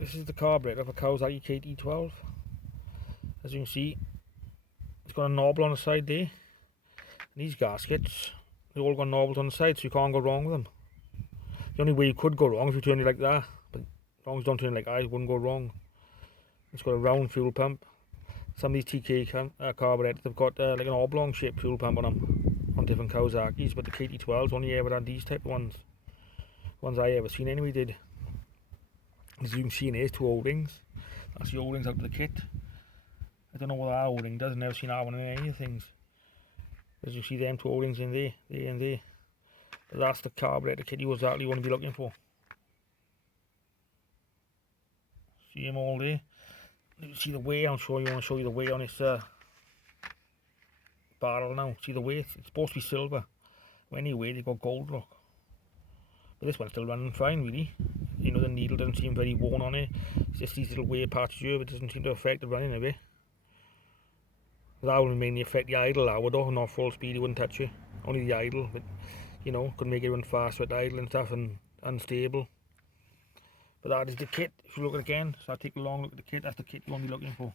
This is the carburetor for Kawasaki KT12. As you can see, it's got a knob on the side there. These gaskets, they've all got knobs on the side, so you can't go wrong with them. The only way you could go wrong is if you turn it like that, but as long as you don't turn it like that, you wouldn't go wrong. It's got a round fuel pump. Some of these TK carburetors, they've got like an oblong shaped fuel pump on them, on different Kawasaki's, but the KT12's only ever had these type of ones. The ones I ever seen anyway did. As you can see in here, 2 O-rings. That's the O-rings out of the kit. I don't know what that O-ring does, I've never seen that one in any of the things. As you see them 2 O-rings in there, there and there. But that's the carburetor kit you exactly want to be looking for. See them all there. You see the weigh, I want to show you the weight on this barrel now. See the weight, it's supposed to be silver. When you weigh, they've got gold, look. But this one's still running fine, really. You know, the needle doesn't seem very worn on it. It's just these little wear patches here, but it doesn't seem to affect the running of it. That would mainly affect the idle hour though, not full speed, it wouldn't touch it. Only the idle, but you know, could make it run faster at idle and stuff and unstable. But that is the kit. If you look at it again, so I'll take a long look at the kit, that's the kit you want to be looking for.